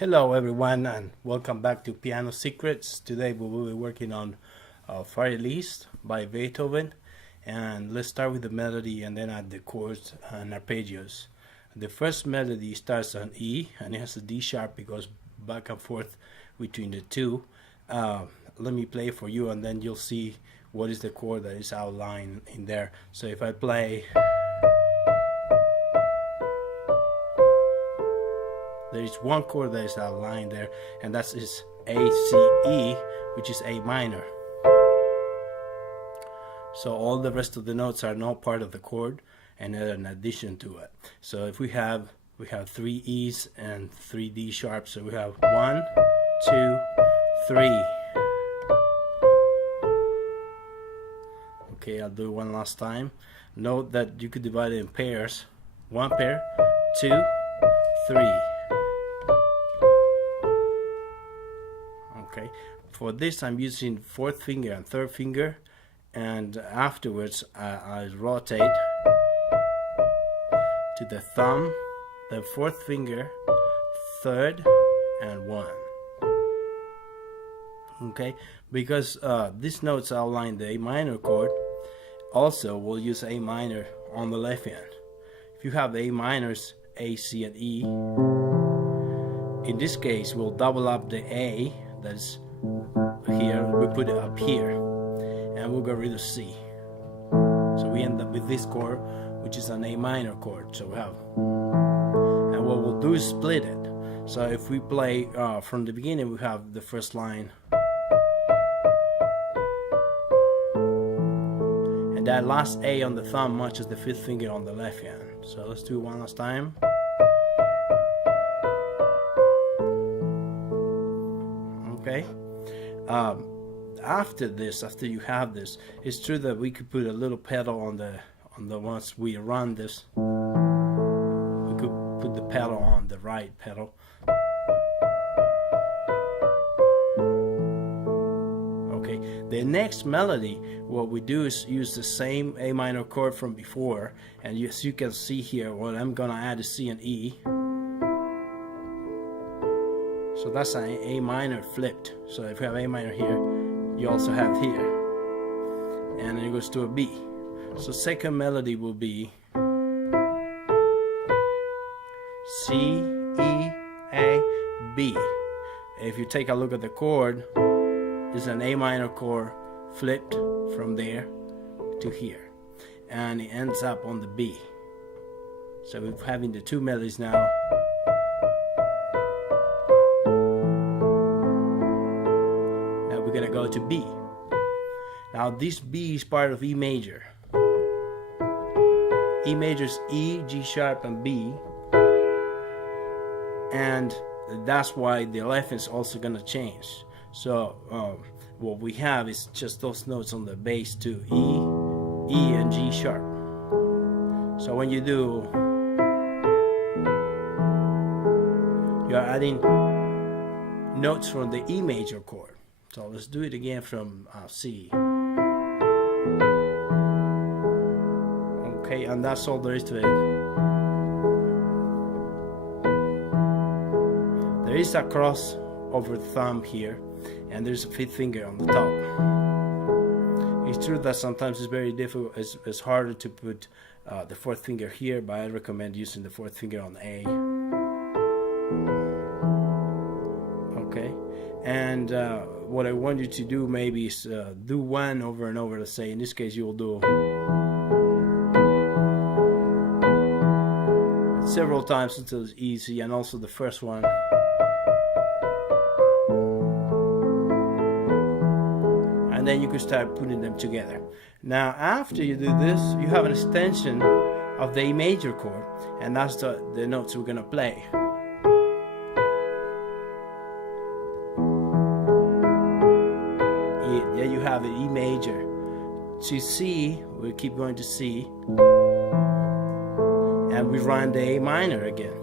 Hello everyone and welcome back to Piano Secrets. Today we will be working on Elise by Beethoven, and let's start with the melody and then add the chords and arpeggios. The first melody starts on E and it has a D sharp. It goes back and forth between the two. Let me play for you and then you'll see what is the chord that is outlined in there. So if I play, there is one chord that is outlined there, and that is A, C, E, which is A minor. So all the rest of the notes are not part of the chord and are an addition to it. So if we have 3 E's and 3 D sharps, so we have 1, 2, 3. Okay, I'll do it one last time. Note that you could divide it in pairs. 1 pair, 2, 3. Okay, for this I'm using 4th finger and 3rd finger, and afterwards I rotate to the thumb, the 4th finger, 3rd, and 1. Okay, because these notes outline the A minor chord, also we'll use A minor on the left hand. If you have A minors, A, C, and E, in this case we'll double up the A that's here, we put it up here, and we'll get rid of C. So we end up with this chord, which is an A minor chord. So we have, and what we'll do is split it. So if we play from the beginning, we have the first line, and that last A on the thumb matches the 5th finger on the left hand. So let's do it one last time. Okay. After you have this, it's true that we could put a little pedal on the once we run this. We could put the pedal on the right pedal. Okay. The next melody, what we do is use the same A minor chord from before, and as you can see here, what I'm gonna add is C and E. So that's an A minor flipped. So if you have A minor here, you also have here. And then it goes to a B. So second melody will be C, E, A, B. If you take a look at the chord, it's an A minor chord flipped from there to here. And it ends up on the B. So we're having the two melodies now. We're gonna go to B. Now this B is part of E major. E major is E, G sharp, and B, and that's why the left is also gonna change. So what we have is just those notes on the bass to E, E, and G sharp. So when you do, you're adding notes from the E major chord. So let's do it again from C. Okay, and that's all there is to it. There is a cross over thumb here, and there's a 5th finger on the top. It's true that sometimes it's very difficult, it's harder to put the 4th finger here, but I recommend using the 4th finger on A. Okay, and what I want you to do maybe is do one over and over. Let's say in this case you will do several times until it's easy, and also the first one. And then you can start putting them together. Now after you do this, you have an extension of the A major chord, and that's the notes we're gonna play. There you have it, E major. To C, we keep going to C, and we run the A minor again.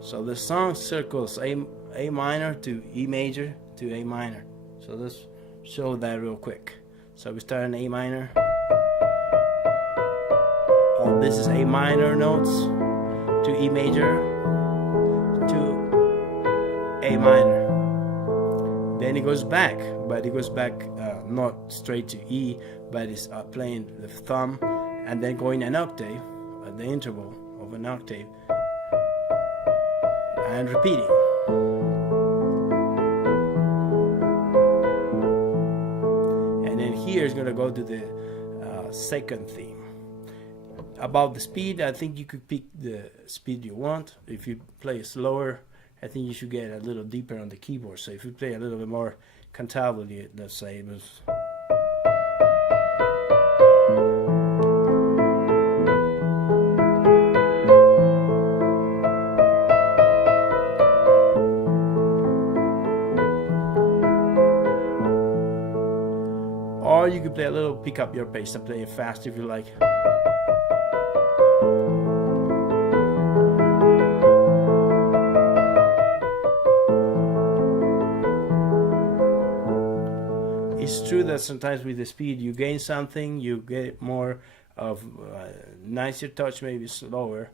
So the song circles A minor to E major to A minor. So let's show that real quick. So we start in A minor. All this is A minor notes to E major to A minor. Then it goes back, but it goes back not straight to E, but it's playing the thumb and then going an octave at the interval of an octave and repeating. And then here is going to go to the second theme. About the speed, I think you could pick the speed you want. If you play slower, I think you should get a little deeper on the keyboard. So if you play a little bit more cantabile, let's say it was. Or you could play a little, pick up your pace and play it fast if you like. It's true that sometimes with the speed you gain something, you get more of nicer touch, maybe slower,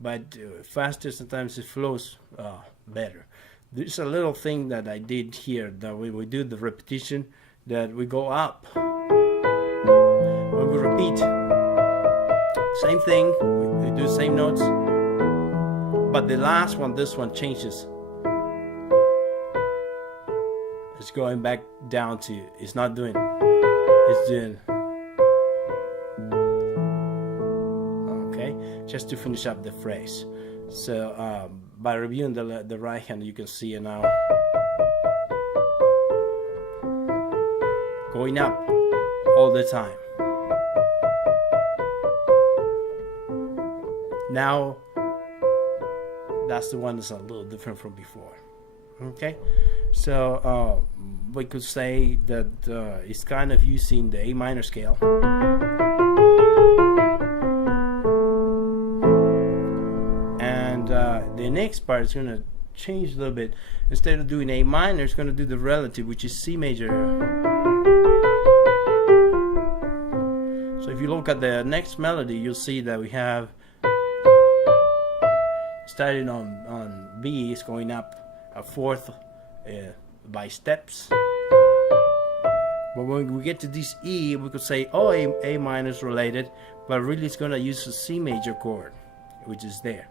but faster sometimes it flows better. There's a little thing that I did here that when we do the repetition, that we go up when we repeat. Same thing, we do the same notes, but the last one, this one changes. It's going back down to, it's not doing, it's doing. Okay, just to finish up the phrase. So by reviewing the right hand, you can see it now. Going up all the time. Now, that's the one that's a little different from before. Okay, so we could say that it's kind of using the A minor scale. And the next part is going to change a little bit. Instead of doing A minor, it's going to do the relative, which is C major. So if you look at the next melody, you'll see that we have, starting on B, is going up a fourth by steps. But when we get to this E, we could say, oh, A minor is related, but really it's going to use a C major chord, which is there.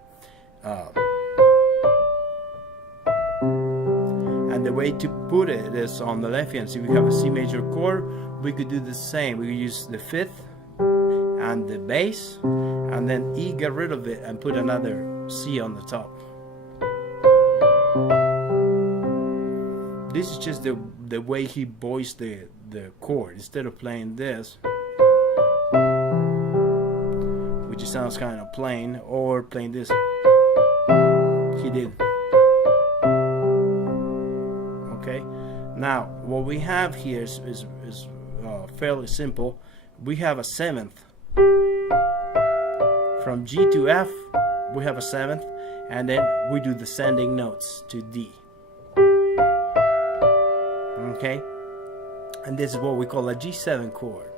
And the way to put it is on the left hand. So if we have a C major chord, we could do the same. We could use the fifth and the bass, and then E, get rid of it and put another C on the top. This is just the way he voiced the chord. Instead of playing this, which sounds kind of plain, or playing this, he did. Okay, now what we have here is fairly simple. We have a seventh. From G to F, we have a seventh, and then we do descending notes to D. Okay, and this is what we call a G7 chord,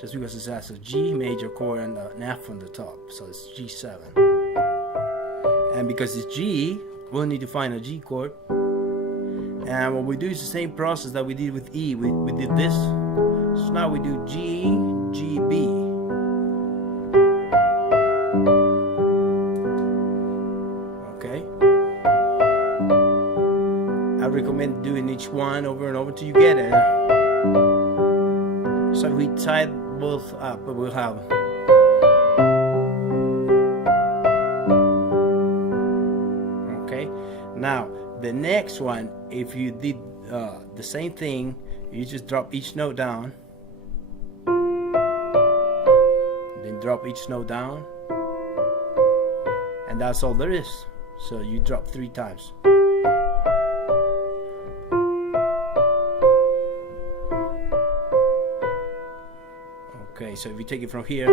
just because it has a G major chord and an F on the top, so it's G7. And because it's G, we'll need to find a G chord. And what we do is the same process that we did with E. We did this, so now we do G, G, B. Okay, I recommend doing each one over and over till you get it. So we tie both up, but we'll have. Okay, now the next one, if you did the same thing, you just drop each note down, then drop each note down, and that's all there is. So you drop 3 times. Okay, so if you take it from here,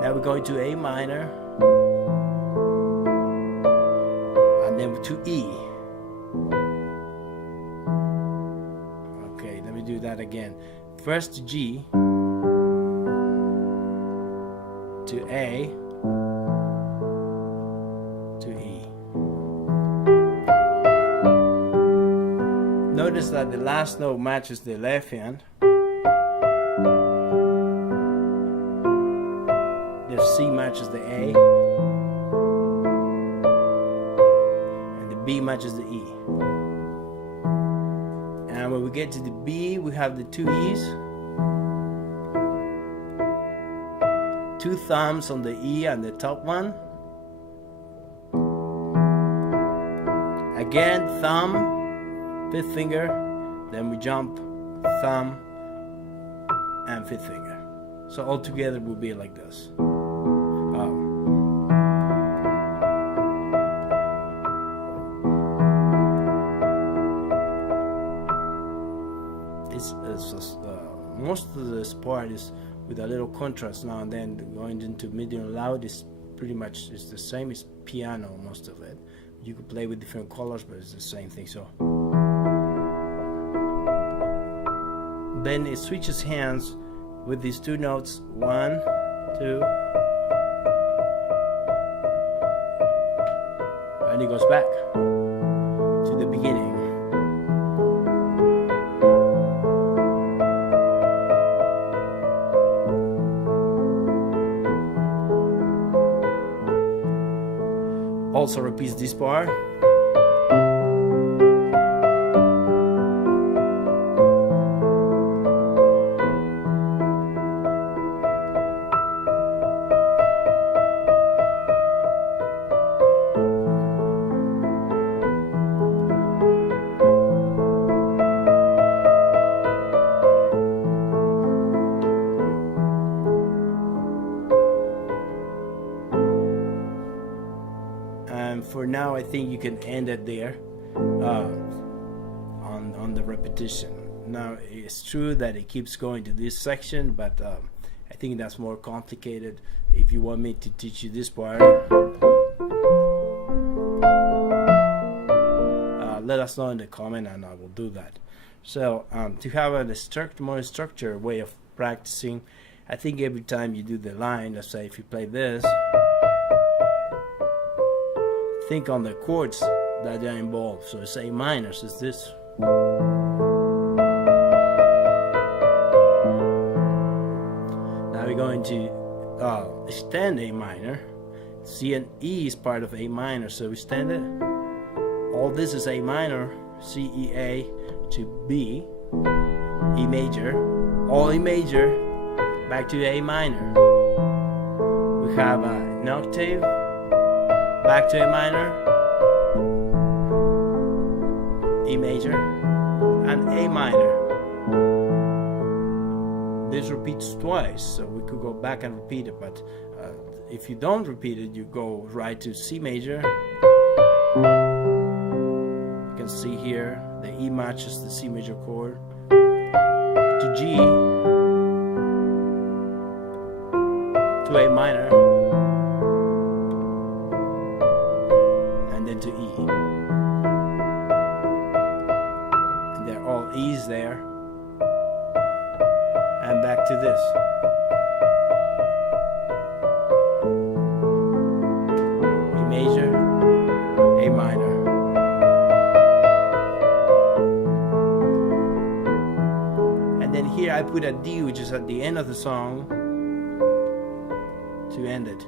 now we're going to A minor, and then to E. Okay, let me do that again. First to G, to A, to Notice that the last note matches the left hand. The C matches the A, and the B matches the E. And when we get to the B, we have the two E's, two thumbs on the E and the top one. Again, thumb, fifth finger, then we jump, thumb, and fifth finger. So all together will be like this. Most of this part is with a little contrast now and then. Going into medium loud is pretty much it's the same as piano, most of it. You could play with different colors, but it's the same thing. So then it switches hands with these two notes, 1, 2, and it goes back to the beginning. Also repeats this part. For now, I think you can end it there on the repetition. Now, it's true that it keeps going to this section, but I think that's more complicated. If you want me to teach you this part, let us know in the comment and I will do that. So to have a more structured way of practicing, I think every time you do the line, let's say if you play this, think on the chords that are involved. So it's A minor, so it's this. Now we're going to extend A minor. C and E is part of A minor, so we extend it. All this is A minor, C, E, A to B, E major, all E major, back to A minor. We have an octave, back to A minor, E major, and A minor. This repeats twice, so we could go back and repeat it, but if you don't repeat it, you go right to C major. You can see here the E matches the C major chord, to G, to A minor, to E. And they're all E's there. And back to this. E major, A minor. And then here I put a D, which is at the end of the song, to end it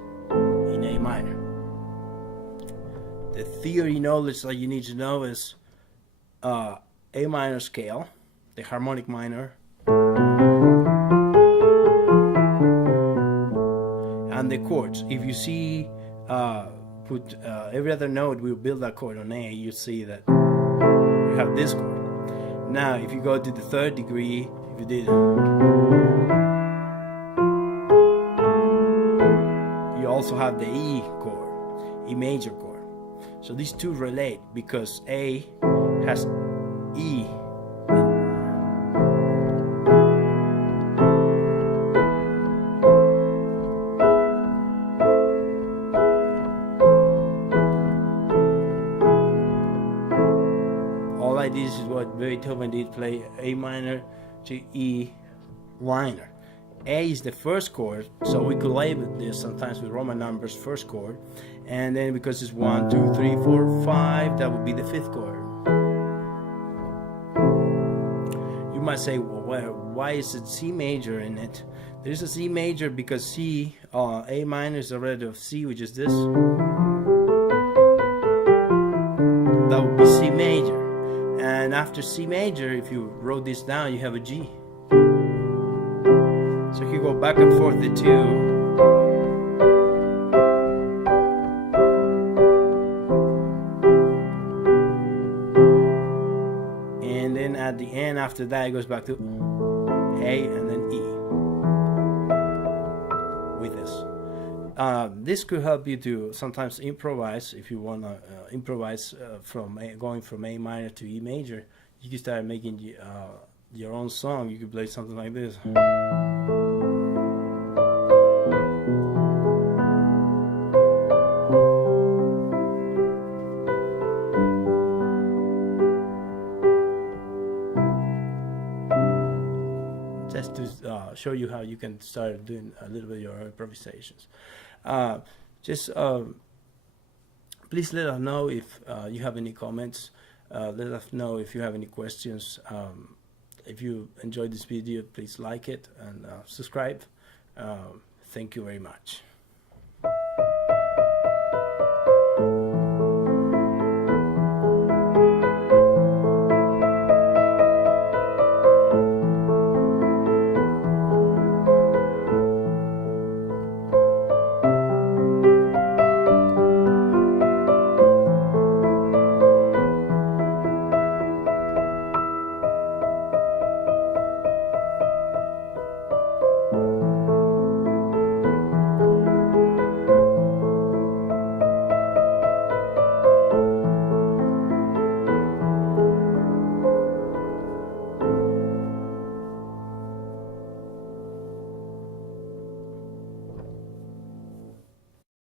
in A minor. The theory knowledge that you need to know is A minor scale, the harmonic minor, and the chords. If you see, put every other note will build a chord on A, you see that you have this chord. Now, if you go to the third degree, if you did, you also have the E chord, E major chord. So these two relate because A has E. All like this is what Beethoven did, play A minor to E minor. A is the first chord, so we could label this sometimes with Roman numbers, first chord, and then because it's 1, 2, 3, 4, 5, that would be the fifth chord. might say, well, why is it C major in it? There's a C major because C, A minor is a relative of C, which is this. That would be C major. And after C major, if you wrote this down, you have a G. So you go back and forth the two. And then at the end, after that, it goes back to A and then E with this. This could help you to sometimes improvise. If you want to improvise going from A minor to E major, you can start making your own song. You could play something like this. Just to show you how you can start doing a little bit of your improvisations. Please let us know if you have any comments. Let us know if you have any questions. If you enjoyed this video, please like it and subscribe. Thank you very much.